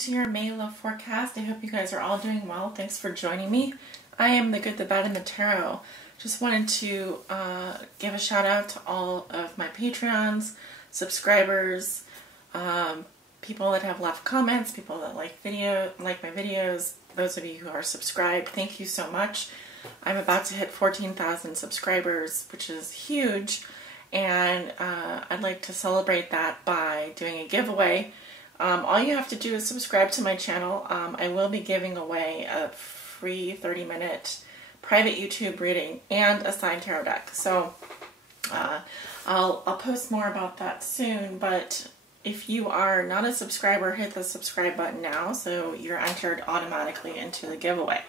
To your May love forecast. I hope you guys are all doing well. Thanks for joining me. I am the good, the bad, and the tarot. Just wanted to give a shout out to all of my Patreons, subscribers, people that have left comments, people that like my videos, those of you who are subscribed. Thank you so much. I'm about to hit 14,000 subscribers, which is huge, and I'd like to celebrate that by doing a giveaway. All you have to do is subscribe to my channel. I will be giving away a free 30-minute private YouTube reading and a signed tarot deck. So I'll post more about that soon, but if you are not a subscriber, hit the subscribe button now so you're entered automatically into the giveaway.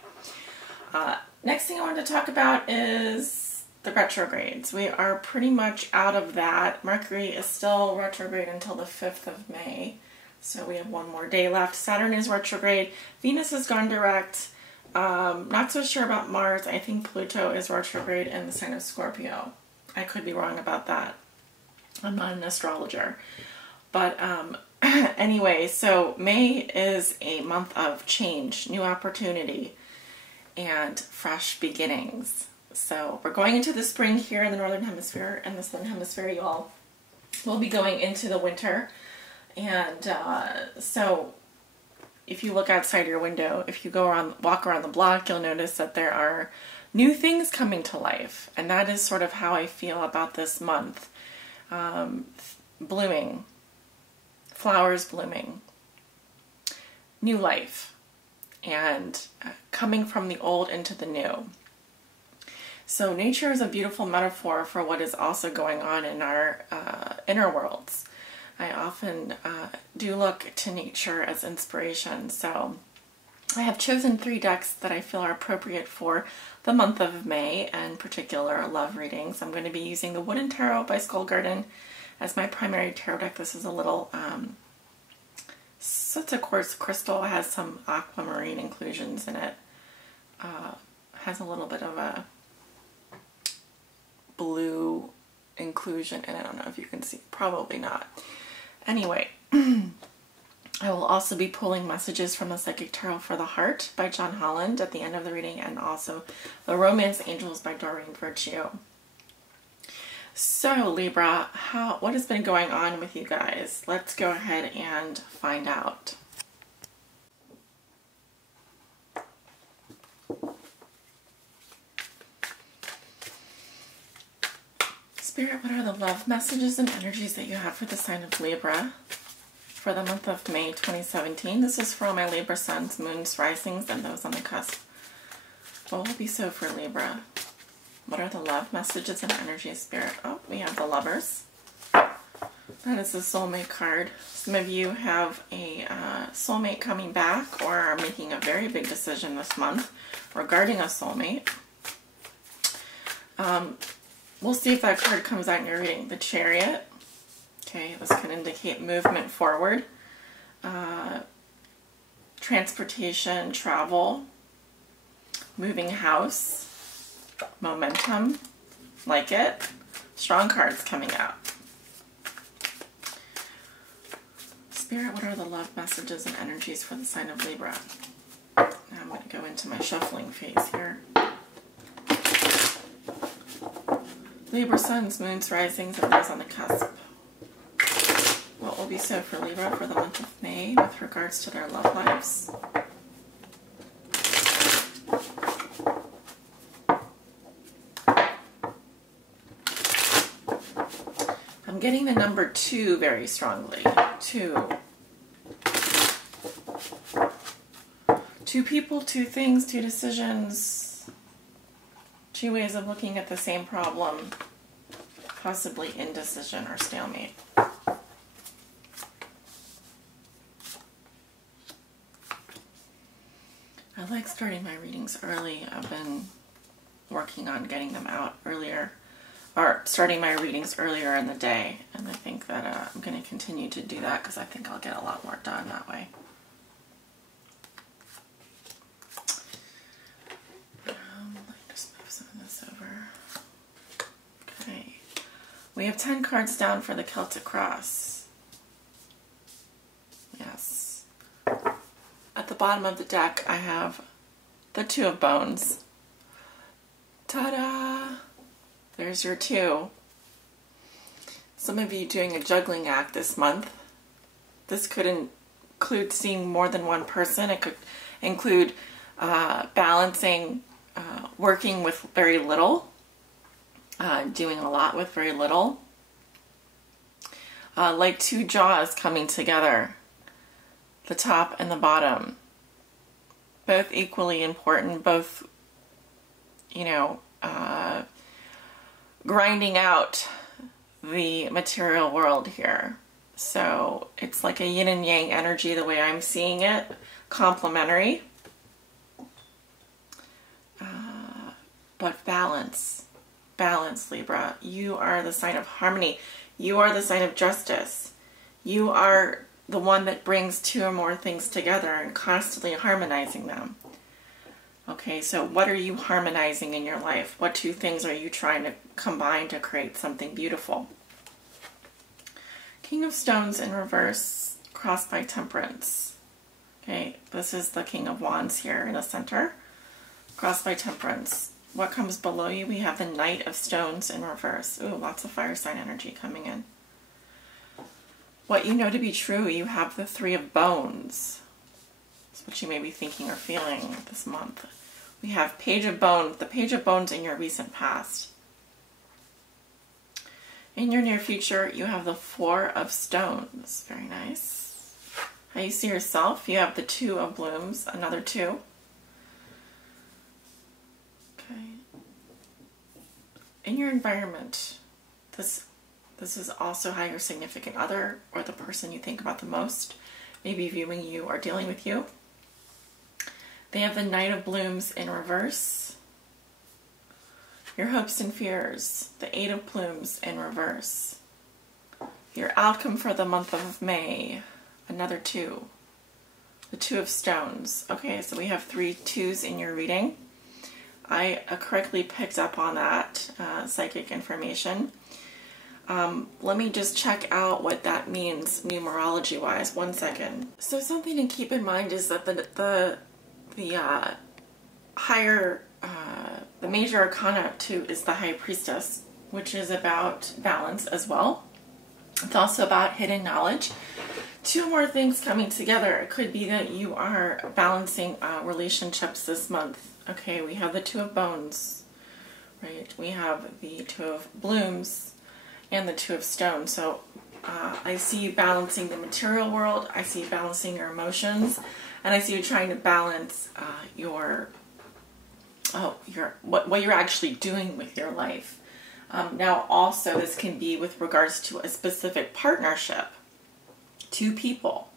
Next thing I wanted to talk about is the retrogrades. We are pretty much out of that. Mercury is still retrograde until the 5th of May. So we have one more day left. Saturn is retrograde. Venus has gone direct. Not so sure about Mars. I think Pluto is retrograde in the sign of Scorpio. I could be wrong about that. I'm not an astrologer. But anyway, so May is a month of change, new opportunity, and fresh beginnings. So we're going into the spring here in the Northern Hemisphere, and the Southern Hemisphere, you all will be going into the winter. And so if you look outside your window, if you walk around the block, you'll notice that there are new things coming to life. And that is sort of how I feel about this month. Blooming, flowers blooming, new life, and coming from the old into the new. So nature is a beautiful metaphor for what is also going on in our inner worlds. I often do look to nature as inspiration, so I have chosen 3 decks that I feel are appropriate for the month of May, and particular love readings. I'm going to be using the Wooden Tarot by Skull Garden as my primary tarot deck. This is a little, such a quartz crystal, has some aquamarine inclusions in it, has a little bit of a blue inclusion in it. I don't know if you can see, probably not. Anyway, I will also be pulling messages from the Psychic Tarot for the Heart by John Holland at the end of the reading, and also the Romance Angels by Doreen Virtue. So Libra, what has been going on with you guys? Let's go ahead and find out. Spirit, what are the love messages and energies that you have for the sign of Libra for the month of May 2017? This is for all my Libra suns, moons, risings, and those on the cusp. What will be so for Libra? What are the love messages and energies, Spirit? Oh, we have the Lovers. That is the soulmate card. Some of you have a soulmate coming back, or are making a very big decision this month regarding a soulmate. We'll see if that card comes out in your reading. The Chariot. Okay, this can indicate movement forward. Transportation, travel, moving house, momentum, like it. Strong cards coming out. Spirit, what are the love messages and energies for the sign of Libra? Now I'm going to go into my shuffling phase here. Libra suns, moons, risings, and those on the cusp. What will be so for Libra for the month of May with regards to their love lives? I'm getting the number 2 very strongly. 2. 2 people, 2 things, 2 decisions. 2 ways of looking at the same problem, possibly indecision or stalemate. I like starting my readings early. I've been working on getting them out earlier, or starting my readings earlier in the day, and I think that I'm going to continue to do that because I think I'll get a lot more done that way. We have 10 cards down for the Celtic Cross. Yes. bottom of the deck, I have the Two of Bones. Ta-da! There's your two. Some of you doing a juggling act this month. This could include seeing more than one person. It could include balancing, working with very little, doing a lot with very little. Like two jaws coming together, the top and the bottom. Both equally important, both, you know, grinding out the material world here. So it's like a yin and yang energy the way I'm seeing it, complementary. But balance, Libra. You are the sign of harmony. You are the sign of justice. You are the one that brings two or more things together and constantly harmonizing them. Okay, so what are you harmonizing in your life? What two things are you trying to combine to create something beautiful? King of Stones in reverse, crossed by Temperance. Okay, this is the King of Wands here in the center, crossed by Temperance. What comes below you? We have the Knight of Stones in reverse. Ooh, lots of fire sign energy coming in. What you know to be true, you have the Three of Bones. That's what you may be thinking or feeling this month. We have Page of Bones, the Page of Bones in your recent past. In your near future, you have the Four of Stones. Very nice. How you see yourself, you have the Two of Blooms, another two. Okay. In your environment, this is also how your significant other or the person you think about the most may be viewing you or dealing with you. They have the Knight of Blooms in reverse. Your hopes and fears, the Eight of Plumes in reverse. Your outcome for the month of May, another two. The Two of Stones. Okay, so we have 3 twos in your reading. I correctly picked up on that psychic information. Let me just check out what that means numerology-wise. 1 second. So something to keep in mind is that the higher, the major arcana too is the High Priestess, which is about balance as well. It's also about hidden knowledge. Two more things coming together. It could be that you are balancing relationships this month. Okay, we have the Two of Bones, right? We have the Two of Blooms and the Two of Stones. So I see you balancing the material world. I see you balancing your emotions, and I see you trying to balance what you're actually doing with your life. Now, also, this can be with regards to a specific partnership. Two people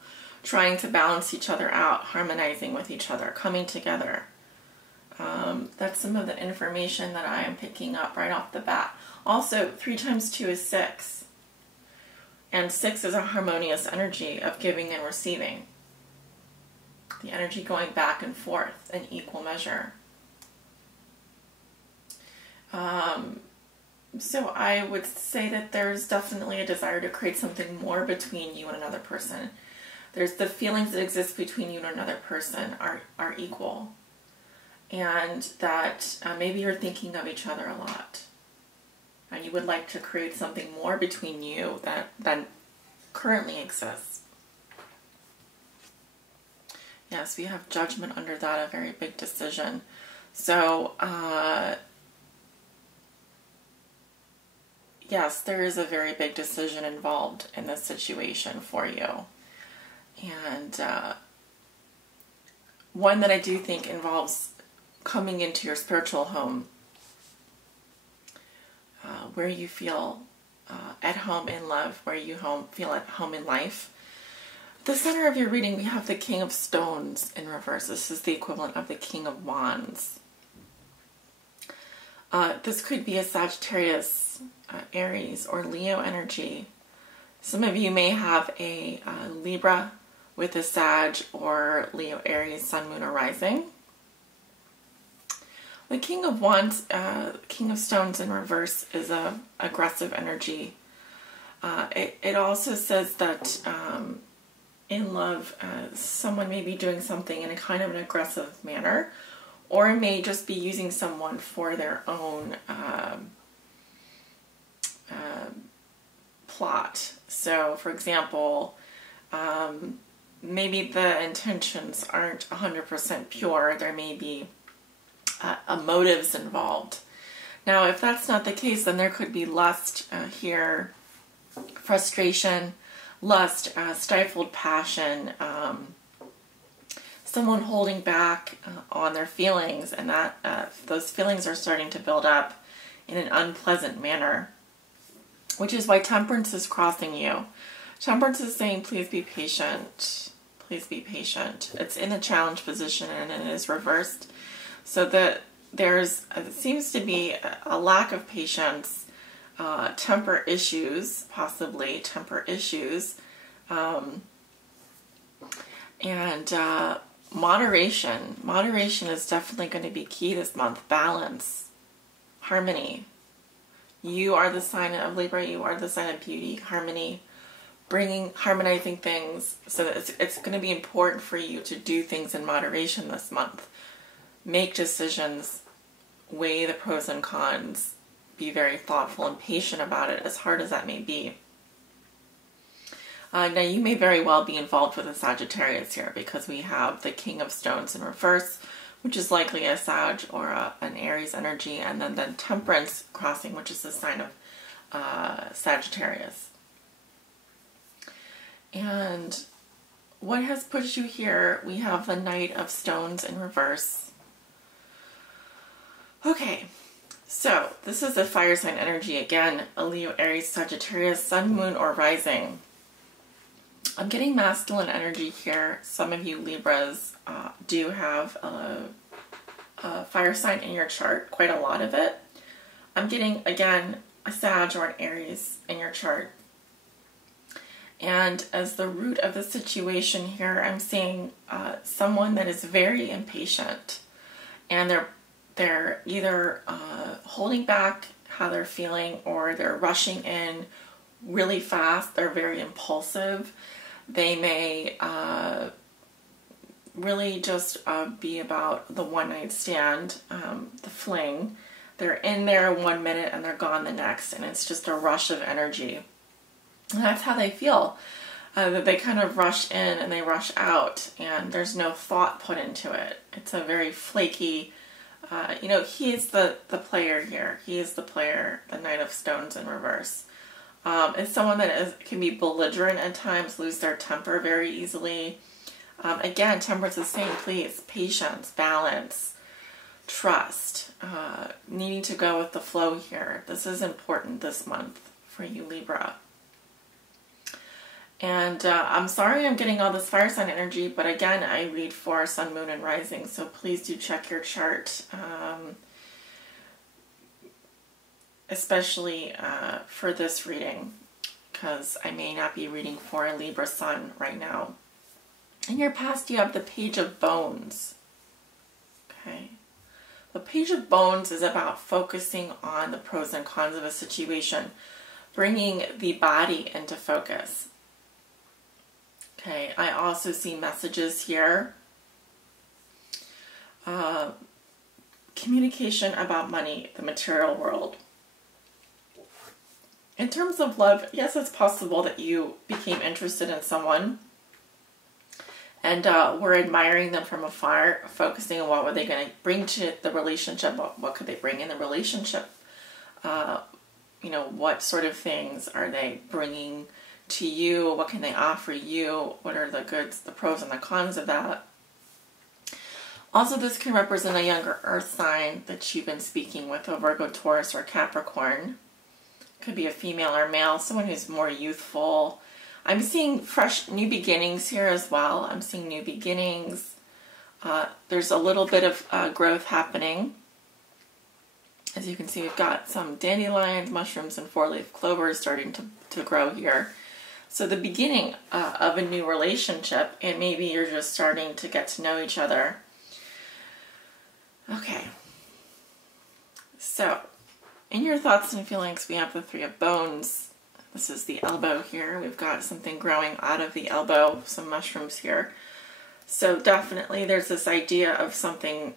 trying to balance each other out, harmonizing with each other, coming together. That's some of the information that I am picking up right off the bat. Also, 3 times 2 is 6. And 6 is a harmonious energy of giving and receiving. The energy going back and forth in equal measure. So I would say that there's definitely a desire to create something more between you and another person. There's the feelings that exist between you and another person are equal. And that maybe you're thinking of each other a lot. And you would like to create something more between you than currently exists. Yes, we have Judgment under that, a very big decision. So, yes, there is a very big decision involved in this situation for you. And one that I do think involves coming into your spiritual home, where you feel at home in love, where you feel at home in life. At the center of your reading, we have the King of Stones in reverse. This is the equivalent of the King of Wands. This could be a Sagittarius, Aries, or Leo energy. Some of you may have a Libra with a Sag or Leo, Aries, Sun, Moon, or Rising. The King of Wands, King of Stones in reverse is a aggressive energy. It also says that in love, someone may be doing something in a kind of an aggressive manner, or may just be using someone for their own plot. So, for example, maybe the intentions aren't 100% pure. There may be motives involved. Now, if that's not the case, then there could be lust here, frustration, lust, stifled passion, someone holding back on their feelings, and that those feelings are starting to build up in an unpleasant manner, which is why Temperance is crossing you. Temperance is saying, please be patient. Please be patient. It's in a challenge position and it is reversed. So that it seems to be a lack of patience, temper issues, possibly temper issues, and moderation. Moderation is definitely going to be key this month. Balance, harmony. You are the sign of Libra. You are the sign of beauty, harmony, harmonizing things. So that it's going to be important for you to do things in moderation this month. Make decisions, weigh the pros and cons, be very thoughtful and patient about it, as hard as that may be. Now, you may very well be involved with a Sagittarius here, because we have the King of Stones in reverse, which is likely a Sag or an Aries energy, and then the Temperance crossing, which is the sign of Sagittarius. And what has put you here? We have the Knight of Stones in reverse. Okay, so this is the fire sign energy again, a Leo, Aries, Sagittarius, Sun, Moon, or Rising. I'm getting masculine energy here. Some of you Libras do have a fire sign in your chart, quite a lot of it. I'm getting, again, a Sag or an Aries in your chart. And as the root of the situation here, I'm seeing someone that is very impatient, and they're either holding back how they're feeling, or they're rushing in really fast. They're very impulsive. They may really just be about the one night stand, the fling. They're in there 1 minute and they're gone the next, and it's just a rush of energy. And that's how they feel. That they kind of rush in and they rush out, and there's no thought put into it. It's a very flaky, he is the player here. He is the player, the Knight of Stones in reverse. It's someone that can be belligerent at times, lose their temper very easily. Again, Temperance is saying, please, patience, balance, trust, needing to go with the flow here. This is important this month for you, Libra. And I'm sorry I'm getting all this fire sign energy, but again, I read for Sun, Moon, and Rising, so please do check your chart. Especially for this reading, because I may not be reading for a Libra Sun right now. In your past, you have the Page of Bones. Okay. The Page of Bones is about focusing on the pros and cons of a situation, bringing the body into focus. Okay, I also see messages here. Communication about money, the material world. In terms of love, yes, it's possible that you became interested in someone and were admiring them from afar, focusing on what were they going to bring to the relationship, what could they bring in the relationship, what sort of things are they bringing to you, what can they offer you, what are the goods, the pros and the cons of that. Also, this can represent a younger earth sign that you've been speaking with, a Virgo, Taurus, or Capricorn. Could be a female or male, someone who's more youthful. I'm seeing fresh new beginnings here as well. I'm seeing new beginnings. There's a little bit of growth happening. As you can see, we've got some dandelions, mushrooms, and four-leaf clover starting to grow here. So the beginning of a new relationship, and maybe you're just starting to get to know each other. Okay. So, in your thoughts and feelings, we have the Three of Bones, This is the elbow here. We've got something growing out of the elbow, some mushrooms here. So definitely there's this idea of something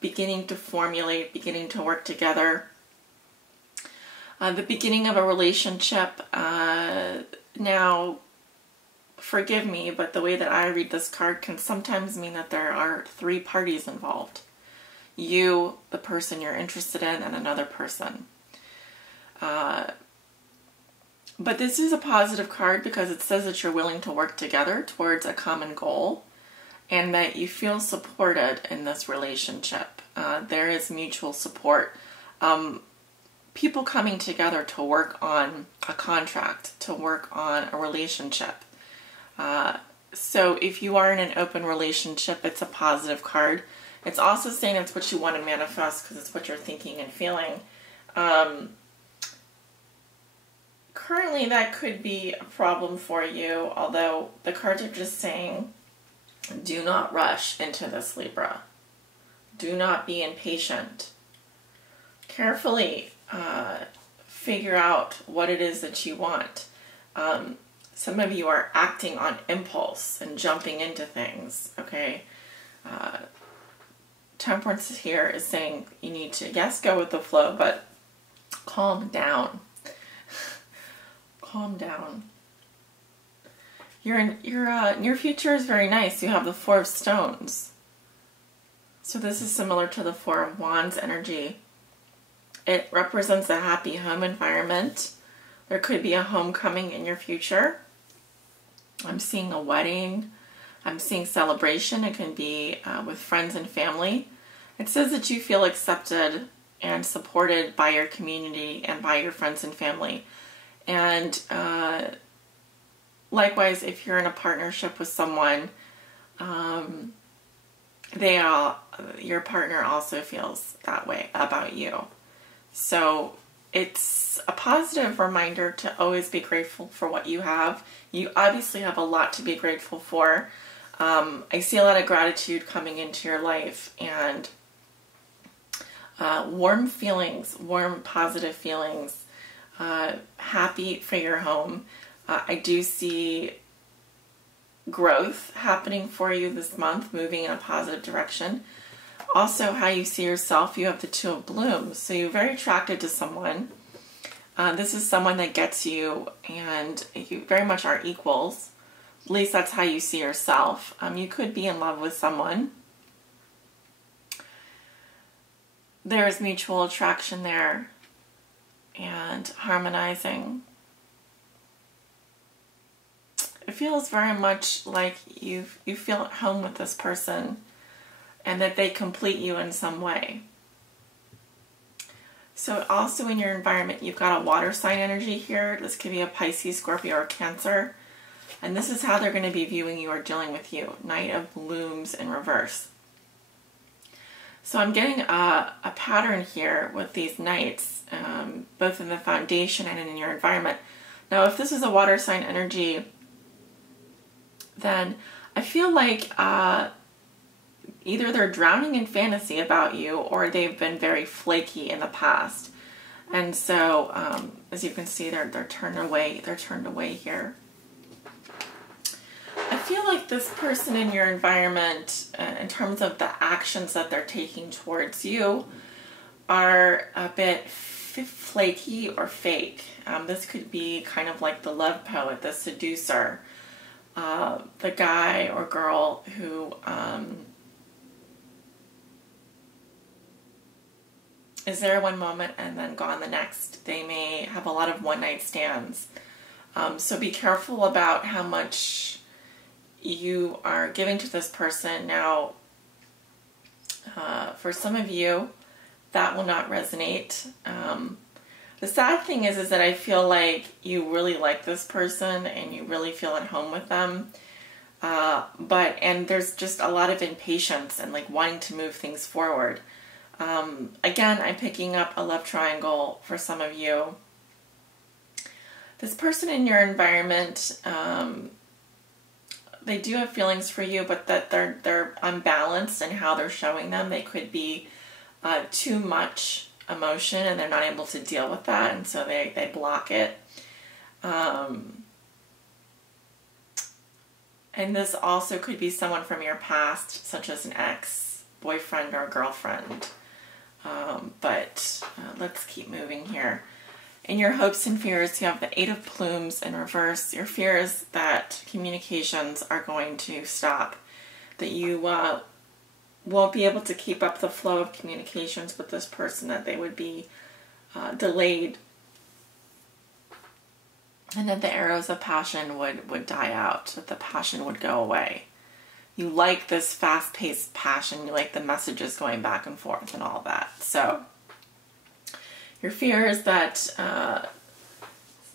beginning to formulate, beginning to work together. The beginning of a relationship. Now, forgive me, but the way that I read this card can sometimes mean that there are 3 parties involved. You, the person you're interested in, and another person. But this is a positive card because it says that you're willing to work together towards a common goal and that you feel supported in this relationship. There is mutual support. People coming together to work on a contract, to work on a relationship. So if you are in an open relationship, it's a positive card. It's also saying it's what you want to manifest because it's what you're thinking and feeling. Currently, that could be a problem for you, although the cards are just saying, do not rush into this, Libra. Do not be impatient. Carefully figure out what it is that you want. Some of you are acting on impulse and jumping into things, okay? Temperance here is saying you need to, yes, go with the flow, but calm down. Calm down. Your near future is very nice. You have the 4 of Stones. So this is similar to the 4 of Wands energy. It represents a happy home environment. There could be a homecoming in your future. I'm seeing a wedding. I'm seeing celebration. It can be with friends and family. It says that you feel accepted and supported by your community and by your friends and family. And likewise, if you're in a partnership with someone, your partner also feels that way about you. So it's a positive reminder to always be grateful for what you have. You obviously have a lot to be grateful for. I see a lot of gratitude coming into your life and warm feelings, warm positive feelings. Happy for your home. I do see growth happening for you this month, moving in a positive direction. Also, how you see yourself, you have the 2 of Blooms, so you're very attracted to someone. This is someone that gets you, and you very much are equals. At least that's how you see yourself. You could be in love with someone. There's mutual attraction there. And harmonizing. It feels very much like you feel at home with this person and that they complete you in some way. So also in your environment, you've got a water sign energy here. This could be a Pisces, Scorpio, or Cancer. And this is how they're going to be viewing you or dealing with you. Knight of Blooms in reverse. So I'm getting a pattern here with these knights, both in the foundation and in your environment. Now, if this is a water sign energy, then I feel like either they're drowning in fantasy about you or they've been very flaky in the past. And so, as you can see, they're turned away. They're turned away here. I feel like this person in your environment, in terms of the actions that they're taking towards you, are a bit flaky or fake. This could be kind of like the love poet, the seducer, the guy or girl who is there one moment and then gone the next. They may have a lot of one-night stands. So be careful about how much you are giving to this person. Now, for some of you, that will not resonate. The sad thing is that I feel like you really like this person and you really feel at home with them. And there's just a lot of impatience and like wanting to move things forward. Again, I'm picking up a love triangle for some of you. This person in your environment, they do have feelings for you, but that they're unbalanced in how they're showing them. They could be too much emotion and they're not able to deal with that, and so they block it. And this also could be someone from your past, such as an ex, boyfriend, or girlfriend. Let's keep moving here. In your hopes and fears, you have the Eight of Plumes in reverse. Your fear is that communications are going to stop, that you won't be able to keep up the flow of communications with this person, that they would be delayed, and that the arrows of passion would die out, that the passion would go away. You like this fast-paced passion, you like the messages going back and forth and all that. So your fear is that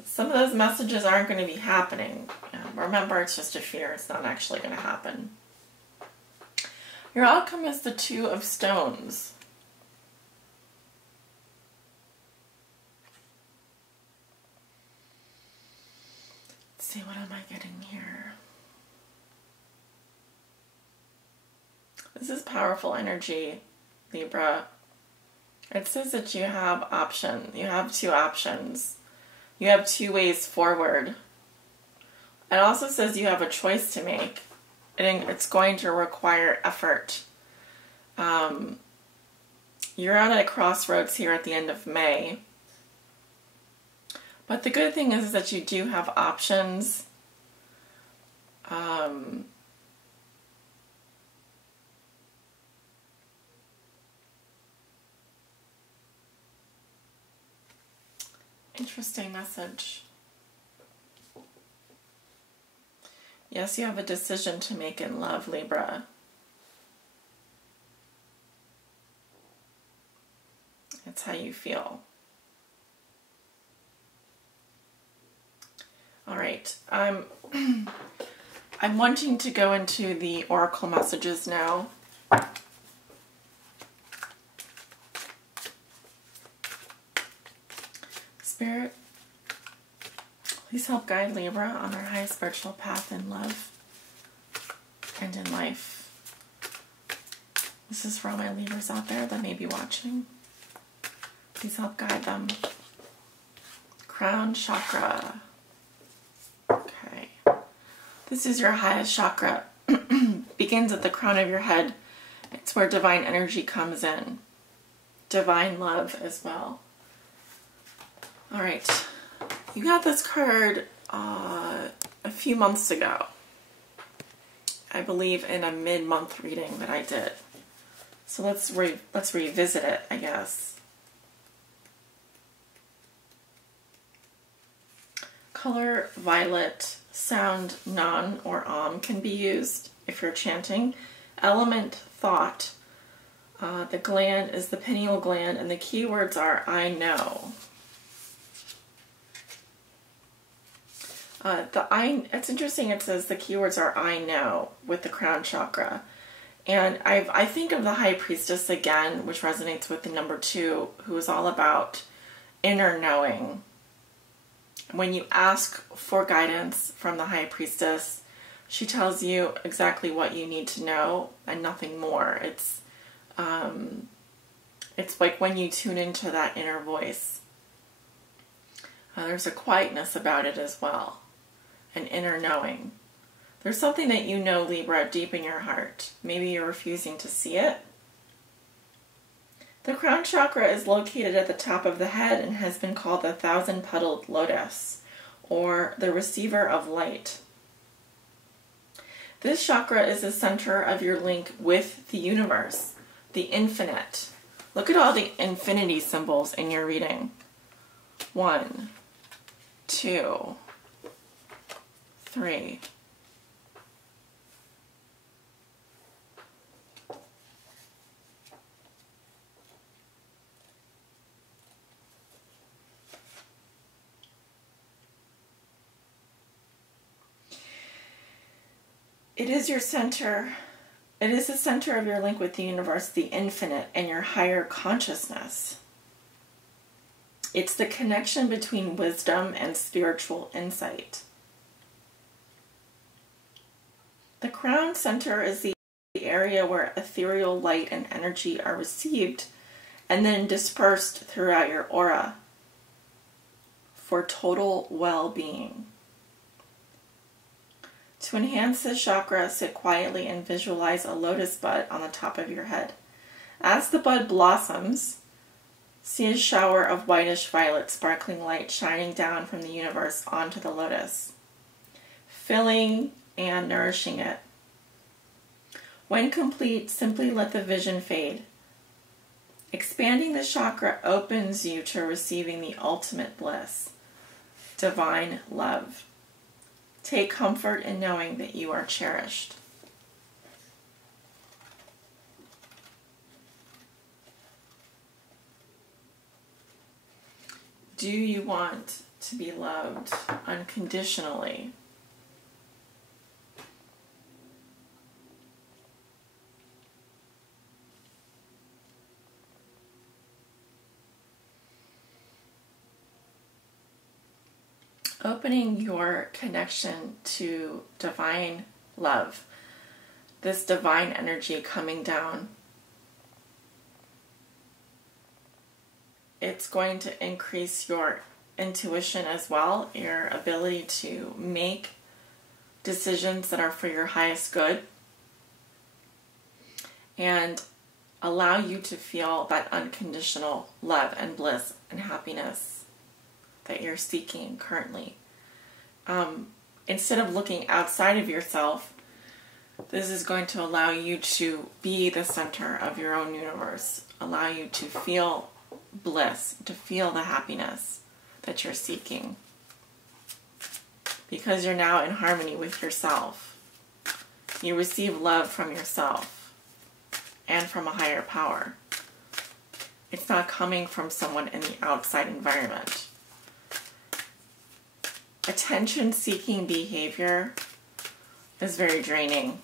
some of those messages aren't going to be happening. Remember, it's just a fear, it's not actually going to happen. Your outcome is the Two of Stones. Let's see, what am I getting here? This is powerful energy, Libra. It says that you have you have two options. You have two ways forward. It also says you have a choice to make. It's going to require effort. You're at a crossroads here at the end of May. But the good thing is that you do have options. Interesting message. Yes, you have a decision to make in love, Libra. It's how you feel. All right. I'm wanting to go into the oracle messages now. Spirit, please help guide Libra on their high spiritual path in love and in life. This is for all my Libras out there that may be watching. Please help guide them. Crown chakra. Okay. This is your highest chakra. Begins at the crown of your head. It's where divine energy comes in. Divine love as well. All right, you got this card a few months ago. I believe in a mid-month reading that I did. So let's revisit it, I guess. Color violet, sound non or can be used if you're chanting. Element thought. The gland is the pineal gland, and the keywords are I know. It's interesting, it says the keywords are I know with the crown chakra. And I think of the High Priestess again, which resonates with the number 2, who is all about inner knowing. When you ask for guidance from the High Priestess, she tells you exactly what you need to know and nothing more. It's like when you tune into that inner voice. There's a quietness about it as well. An inner knowing. There's something that you know, Libra, deep in your heart. Maybe you're refusing to see it. The crown chakra is located at the top of the head and has been called the 1,000-petaled lotus, or the receiver of light. This chakra is the center of your link with the universe, the infinite. Look at all the infinity symbols in your reading. 1, 2, 3. It is your center. It is the center of your link with the universe, the infinite, and your higher consciousness. It's the connection between wisdom and spiritual insight. The crown center is the area where ethereal light and energy are received and then dispersed throughout your aura for total well-being. To enhance this chakra, sit quietly and visualize a lotus bud on the top of your head. As the bud blossoms, see a shower of whitish violet sparkling light shining down from the universe onto the lotus, filling and nourishing it. When complete, simply let the vision fade. Expanding the chakra opens you to receiving the ultimate bliss, divine love. Take comfort in knowing that you are cherished. Do you want to be loved unconditionally? Opening your connection to divine love, this divine energy coming down, it's going to increase your intuition as well, your ability to make decisions that are for your highest good, and allow you to feel that unconditional love and bliss and happiness that you're seeking currently. Instead of looking outside of yourself, this is going to allow you to be the center of your own universe, allow you to feel bliss, to feel the happiness that you're seeking, because you're now in harmony with yourself. You receive love from yourself and from a higher power. It's not coming from someone in the outside environment. Attention-seeking behavior is very draining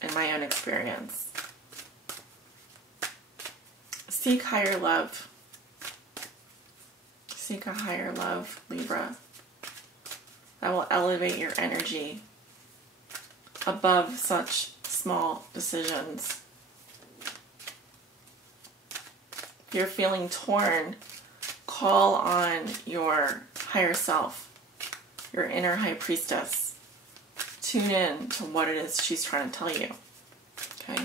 in my own experience. Seek higher love. Seek a higher love, Libra, that will elevate your energy above such small decisions. If you're feeling torn, call on your higher self, your inner high priestess. Tune in to what it is she's trying to tell you. Okay?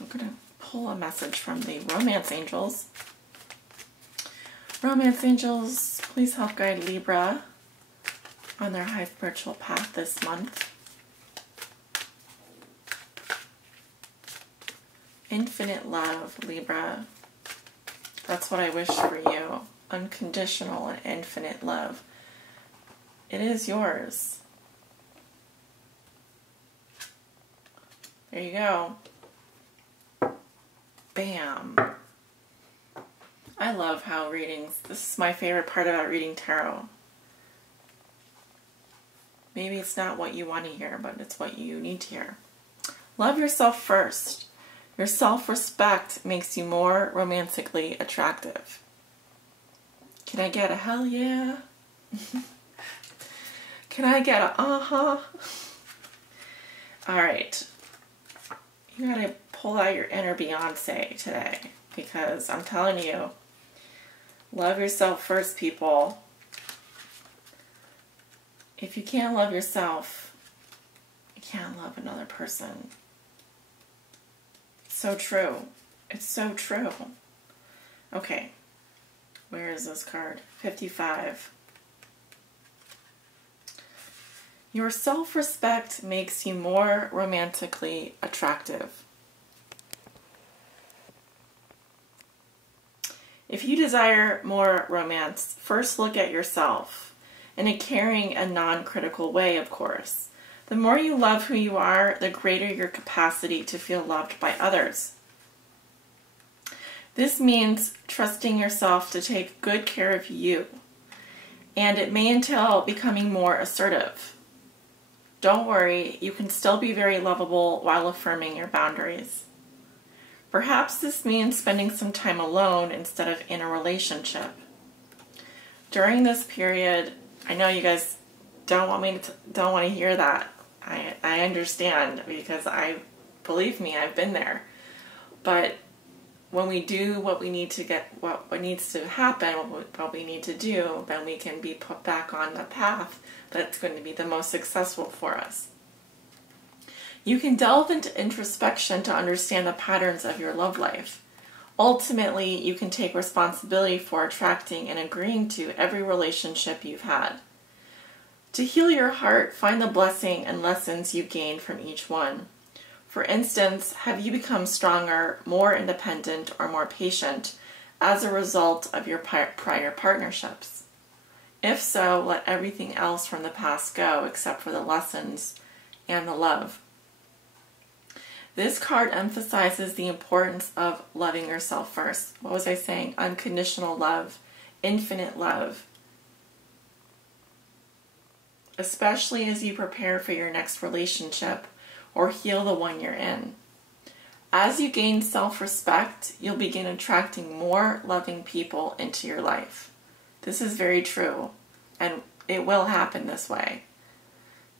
I'm going to pull a message from the romance angels. Romance angels, please help guide Libra on their high spiritual path this month. Infinite love, Libra. That's what I wish for you. Unconditional and infinite love. It is yours. There you go. Bam. I love how readings, this is my favorite part about reading tarot. Maybe it's not what you want to hear, but it's what you need to hear. Love yourself first. Your self-respect makes you more romantically attractive. Can I get a hell yeah? Can I get a uh-huh? Alright. You gotta pull out your inner Beyonce today, because I'm telling you, love yourself first, people. If you can't love yourself, you can't love another person. It's so true. It's so true. Okay. Where is this card? 55. Your self-respect makes you more romantically attractive. If you desire more romance, first look at yourself in a caring and non-critical way, of course. The more you love who you are, the greater your capacity to feel loved by others. This means trusting yourself to take good care of you, and it may entail becoming more assertive. Don't worry, you can still be very lovable while affirming your boundaries. Perhaps this means spending some time alone instead of in a relationship. During this period, I know you guys don't want to hear that. I understand, because believe me, I've been there. But when we do what we need to get, what needs to happen, what we need to do, then we can be put back on the path that's going to be the most successful for us. You can delve into introspection to understand the patterns of your love life. Ultimately, you can take responsibility for attracting and agreeing to every relationship you've had. To heal your heart, find the blessing and lessons you've gained from each one. For instance, have you become stronger, more independent, or more patient as a result of your prior partnerships? If so, let everything else from the past go except for the lessons and the love. This card emphasizes the importance of loving yourself first. What was I saying? Unconditional love, infinite love. Especially as you prepare for your next relationship or heal the one you're in. As you gain self-respect, you'll begin attracting more loving people into your life. This is very true, and it will happen this way.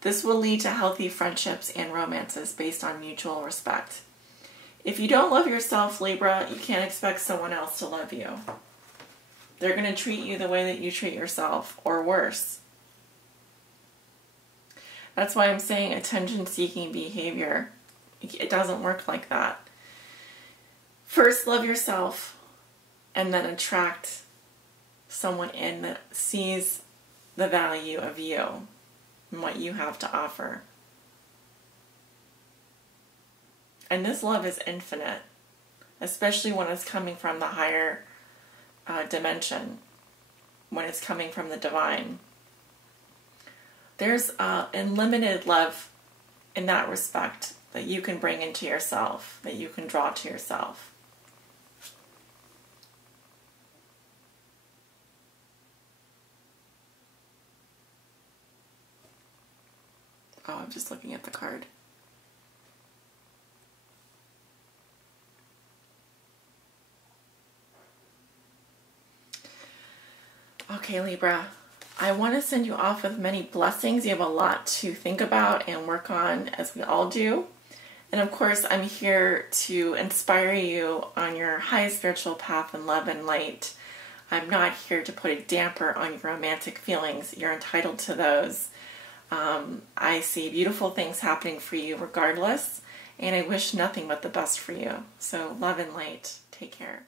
This will lead to healthy friendships and romances based on mutual respect. If you don't love yourself, Libra, you can't expect someone else to love you. They're going to treat you the way that you treat yourself, or worse. That's why I'm saying attention-seeking behavior. It doesn't work like that. First, love yourself, and then attract someone in that sees the value of you and what you have to offer. And this love is infinite, especially when it's coming from the higher dimension, when it's coming from the divine. There's unlimited love in that respect that you can bring into yourself, that you can draw to yourself. Oh, I'm just looking at the card. Okay, Libra. I want to send you off with many blessings. You have a lot to think about and work on, as we all do. And of course, I'm here to inspire you on your highest spiritual path in love and light. I'm not here to put a damper on your romantic feelings. You're entitled to those. I see beautiful things happening for you regardless, and I wish nothing but the best for you. So love and light. Take care.